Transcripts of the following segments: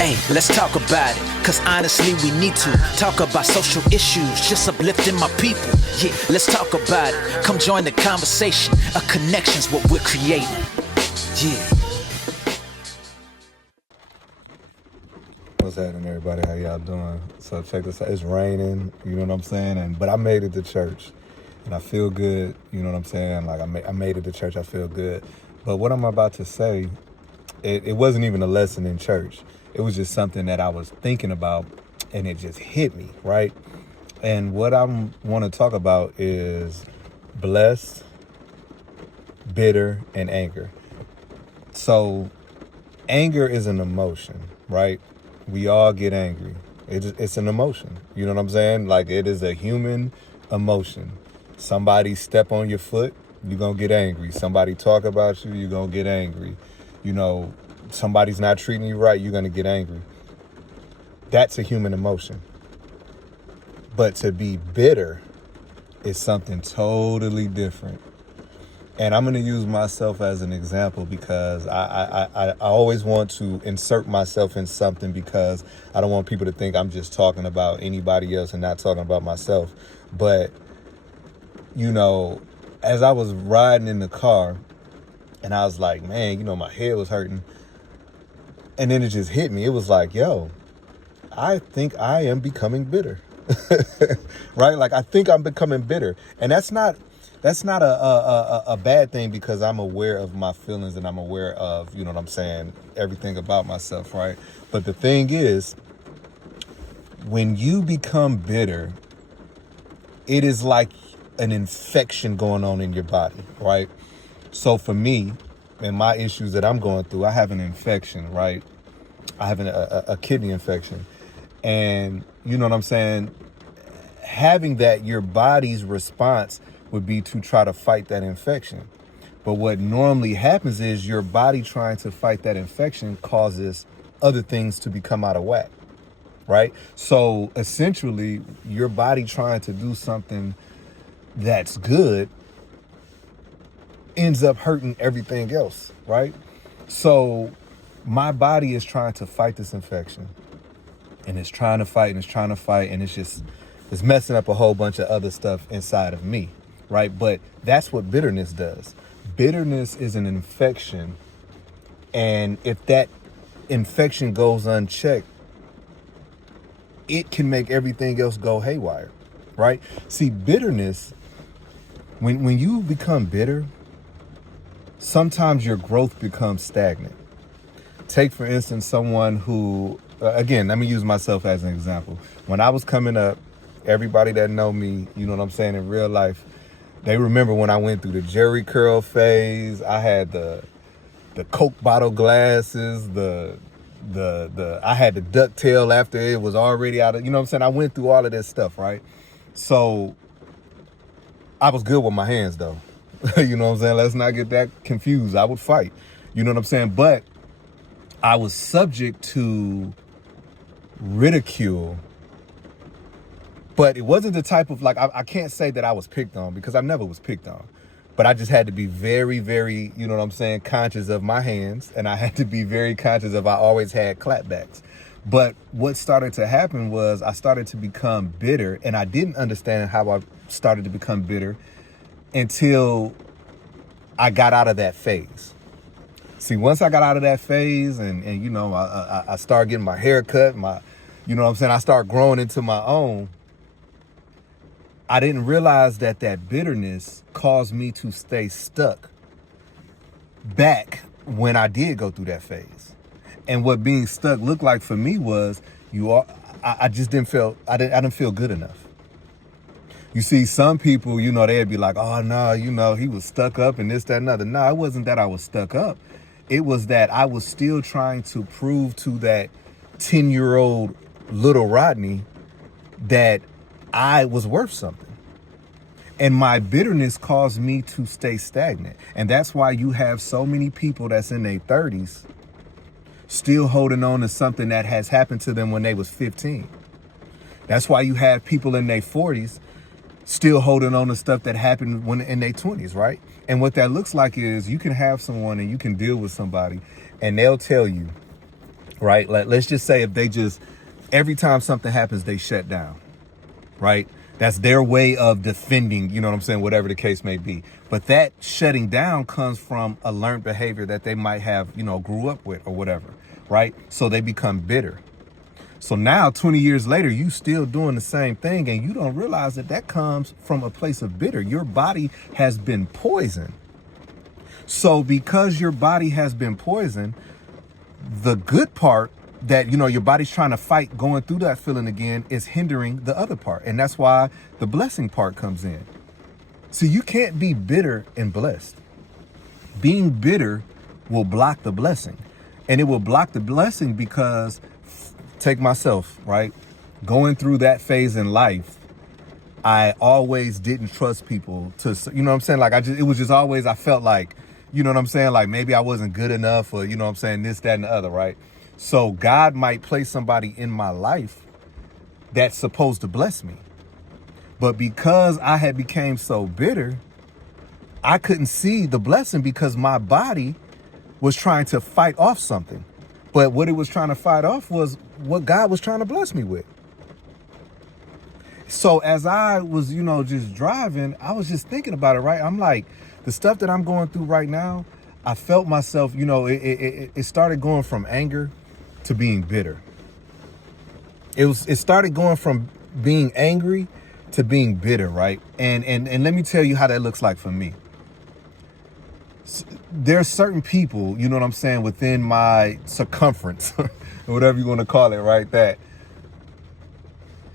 Hey, let's talk about it, cause honestly we need to talk about social issues, just uplifting my people. Yeah, let's talk about it. Come join the conversation. A connection's what we're creating. Yeah. What's happening, everybody? How y'all doing? So check this out. It's raining, you know what I'm saying? But I made it to church, and I feel good. You know what I'm saying? Like I made it to church. I feel good. But what I'm about to say, it wasn't even a lesson in church. It was just something that I was thinking about, and it just hit me, right? And what I want to talk about is blessed, bitter, and anger. So anger is an emotion, right? We all get angry. It's an emotion. You know what I'm saying? Like, it is a human emotion. Somebody step on your foot, you're going to get angry. Somebody talk about you, you're going to get angry. You know, somebody's not treating you right, you're going to get angry. That's a human emotion. But to be bitter is something totally different. And I'm going to use myself as an example because I always want to insert myself in something because I don't want people to think I'm just talking about anybody else and not talking about myself. But, you know, as I was riding in the car and I was like, man, you know, my head was hurting. And then it just hit me. It was like, yo, I think I am becoming bitter. Right? Like, I think I'm becoming bitter. And that's not a bad thing because I'm aware of my feelings and I'm aware of, you know what I'm saying, everything about myself, right? But the thing is, when you become bitter, it is like an infection going on in your body, right? So for me and my issues that I'm going through, I have an infection, right? I have a kidney infection. And you know what I'm saying? Having that, your body's response would be to try to fight that infection. But what normally happens is your body trying to fight that infection causes other things to become out of whack, right? So essentially, your body trying to do something that's good ends up hurting everything else, right? So my body is trying to fight this infection, and it's trying to fight, and it's trying to fight, and it's messing up a whole bunch of other stuff inside of me, right? But that's what bitterness does. Bitterness is an infection, and if that infection goes unchecked, it can make everything else go haywire, right? See, bitterness, when you become bitter, sometimes your growth becomes stagnant. Take, for instance, someone who, again, let me use myself as an example. When I was coming up, everybody that know me, you know what I'm saying, in real life, they remember when I went through the Jerry curl phase. I had the Coke bottle glasses, I had the ducktail after it was already out of, you know what I'm saying? I went through all of this stuff, right? So I was good with my hands though. You know what I'm saying? Let's not get that confused. I would fight. You know what I'm saying? But I was subject to ridicule. But it wasn't the type of, like, I can't say that I was picked on because I never was picked on. But I just had to be very, very, you know what I'm saying, conscious of my hands. And I had to be very conscious of, I always had clapbacks. But what started to happen was I started to become bitter. And I didn't understand how I started to become bitter until I got out of that phase. See, once I got out of that phase and you know, I started getting my hair cut, you know what I'm saying, I started growing into my own, I didn't realize that bitterness caused me to stay stuck back when I did go through that phase. And what being stuck looked like for me was I just didn't feel good enough. You see, some people, you know, they'd be like, oh no, you know, he was stuck up and this, that, and other. No, it wasn't that I was stuck up. It was that I was still trying to prove to that 10-year-old little Rodney that I was worth something. And my bitterness caused me to stay stagnant. And that's why you have so many people that's in their 30s still holding on to something that has happened to them when they was 15. That's why you have people in their 40s still holding on to stuff that happened when in their 20s, right? And what that looks like is you can have someone and you can deal with somebody and they'll tell you, right? Like, let's just say if they just, every time something happens, they shut down, right? That's their way of defending, you know what I'm saying, whatever the case may be. But that shutting down comes from a learned behavior that they might have, you know, grew up with or whatever, right? So they become bitter. So now 20 years later, you still doing the same thing, and you don't realize that that comes from a place of bitter. Your body has been poisoned. So because your body has been poisoned, the good part that, you know, your body's trying to fight going through that feeling again is hindering the other part. And that's why the blessing part comes in. So you can't be bitter and blessed. Being bitter will block the blessing. And it will block the blessing because, take myself, right? Going through that phase in life, I always didn't trust people to, you know what I'm saying? Like, it was just always, I felt like, you know what I'm saying? Like maybe I wasn't good enough, or, you know what I'm saying? This, that, and the other, right? So God might place somebody in my life that's supposed to bless me. But because I had became so bitter, I couldn't see the blessing because my body was trying to fight off something. But what it was trying to fight off was what God was trying to bless me with. So as I was, you know, just driving, I was just thinking about it, right? I'm like, the stuff that I'm going through right now, I felt myself, you know, it started going from anger to being bitter. It started going from being angry to being bitter, right? And let me tell you how that looks like for me. There's certain people, you know what I'm saying, within my circumference, or whatever you want to call it, right? That,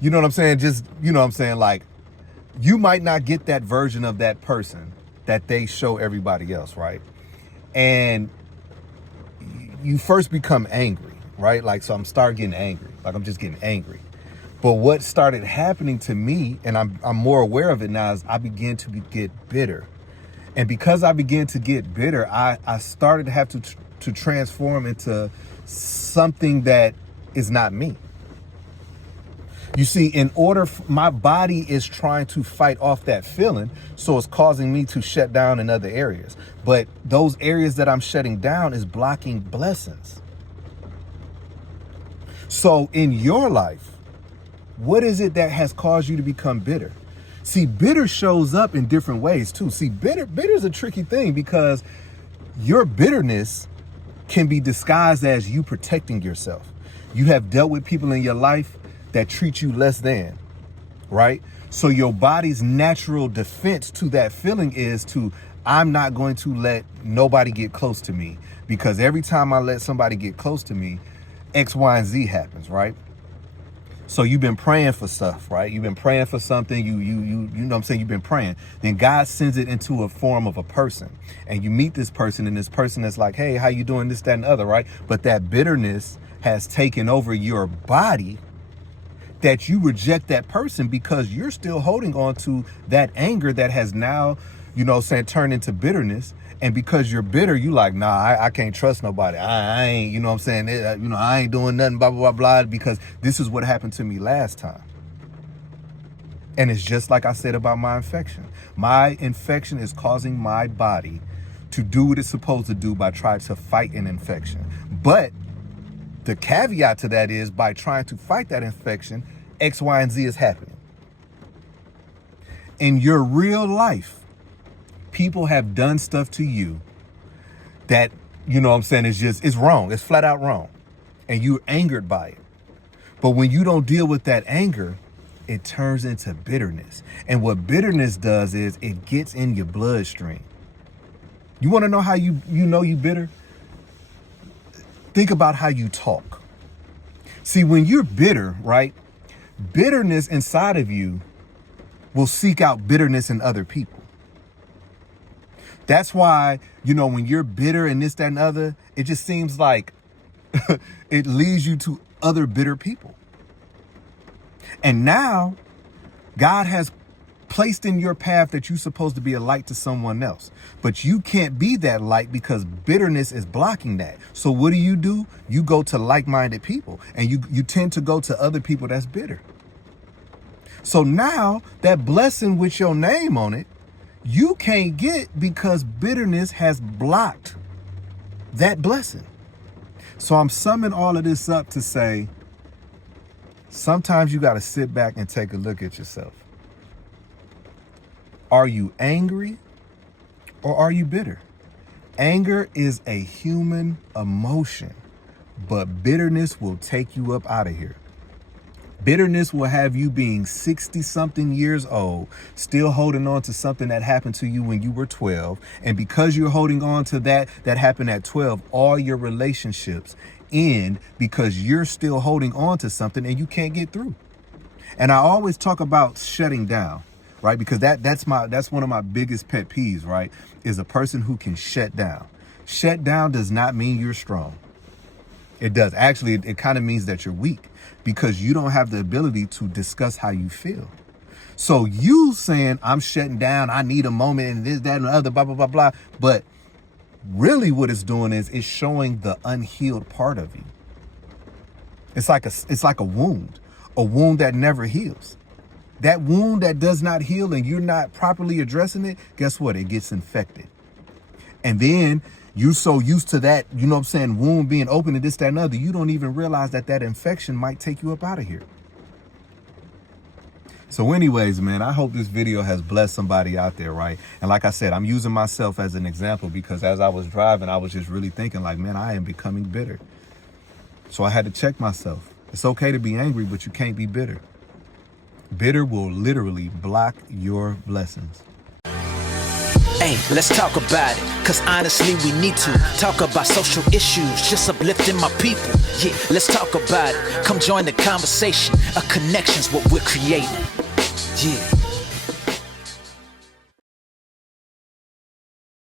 you know what I'm saying? Just, you know what I'm saying? Like, you might not get that version of that person that they show everybody else, right? And you first become angry, right? Like, so I'm start getting angry. Like, I'm just getting angry. But what started happening to me, and I'm more aware of it now, is I began to get bitter. And because I began to get bitter, I started to have to transform into something that is not me. You see, my body is trying to fight off that feeling, so it's causing me to shut down in other areas. But those areas that I'm shutting down is blocking blessings. So in your life, what is it that has caused you to become bitter? See, bitter shows up in different ways too. See, bitter is a tricky thing because your bitterness can be disguised as you protecting yourself. You have dealt with people in your life that treat you less than, right? So your body's natural defense to that feeling is I'm not going to let nobody get close to me, because every time I let somebody get close to me, X, Y, and Z happens, right? So you've been praying for stuff, right? You've been praying for something, you know what I'm saying? You've been praying. Then God sends it into a form of a person, and you meet this person, and this person is like, hey, how you doing? This, that, and the other, right? But that bitterness has taken over your body, that you reject that person because you're still holding on to that anger that has now, you know, saying turned into bitterness. And because you're bitter, you like, nah, I can't trust nobody. I ain't, you know what I'm saying? You know, I ain't doing nothing, blah, blah, blah, blah, because this is what happened to me last time. And it's just like I said about my infection. My infection is causing my body to do what it's supposed to do by trying to fight an infection. But the caveat to that is, by trying to fight that infection, X, Y, and Z is happening. In your real life, people have done stuff to you that, you know what I'm saying, it's wrong. It's flat out wrong. And you're angered by it. But when you don't deal with that anger, it turns into bitterness. And what bitterness does is it gets in your bloodstream. You want to know how you know you bitter? Think about how you talk. See, when you're bitter, right? Bitterness inside of you will seek out bitterness in other people. That's why, you know, when you're bitter and this, that, and other, it just seems like it leads you to other bitter people. And now God has placed in your path that you're supposed to be a light to someone else, but you can't be that light because bitterness is blocking that. So what do? You go to like-minded people, and you tend to go to other people that's bitter. So now that blessing with your name on it, you can't get because bitterness has blocked that blessing. So I'm summing all of this up to say, sometimes you got to sit back and take a look at yourself. Are you angry or are you bitter? Anger is a human emotion, but bitterness will take you up out of here. Bitterness will have you being 60-something years old, still holding on to something that happened to you when you were 12. And because you're holding on to that happened at 12, all your relationships end because you're still holding on to something and you can't get through. And I always talk about shutting down, right? Because that's one of my biggest pet peeves, right? Is a person who can shut down. Shut down does not mean you're strong. It does. Actually, it kind of means that you're weak because you don't have the ability to discuss how you feel. So you saying, I'm shutting down, I need a moment and this, that, and the other, blah, blah, blah, blah. But really what it's doing is it's showing the unhealed part of you. It's like a wound that never heals. That wound that does not heal and you're not properly addressing it, guess what? It gets infected. And then you're so used to that, you know what I'm saying, wound being open and this, that, and other, you don't even realize that infection might take you up out of here. So anyways, man, I hope this video has blessed somebody out there, right? And like I said, I'm using myself as an example because as I was driving, I was just really thinking like, man, I am becoming bitter. So I had to check myself. It's okay to be angry, but you can't be bitter. Bitter will literally block your blessings. Hey, let's talk about it, cause honestly we need to talk about social issues, just uplifting my people. Yeah, let's talk about it. Come join the conversation. A connection's what we're creating. Yeah.